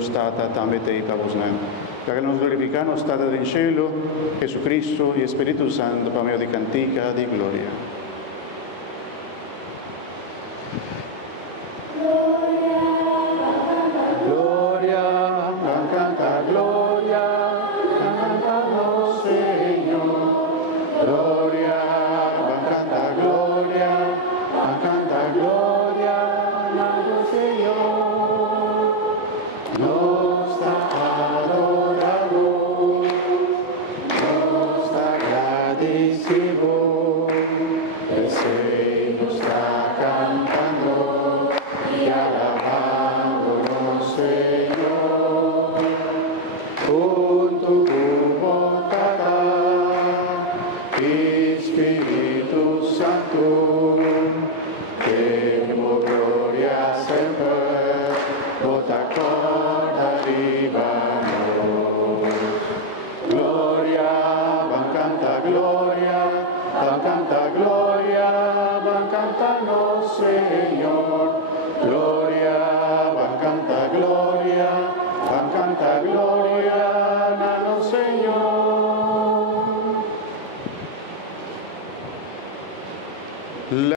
stata tambete i pavusnem. La che nos glorificano stata in cielo, Gesù Cristo e Spirito Santo, per meo di cantica di gloria. Gloria, canta gloria, canta nos Señor. Gloria, canta gloria, canta gloria, nos Señor. Nos adoramos, nos agradecemos, el Señor está cantando y alabándonos, Señor. Junto como Espíritu Santo, demos gloria sempre, nota corda arrivano. Gloria, van canta gloria, van canta nos Señor. Gloria, van canta gloria, nos Señor.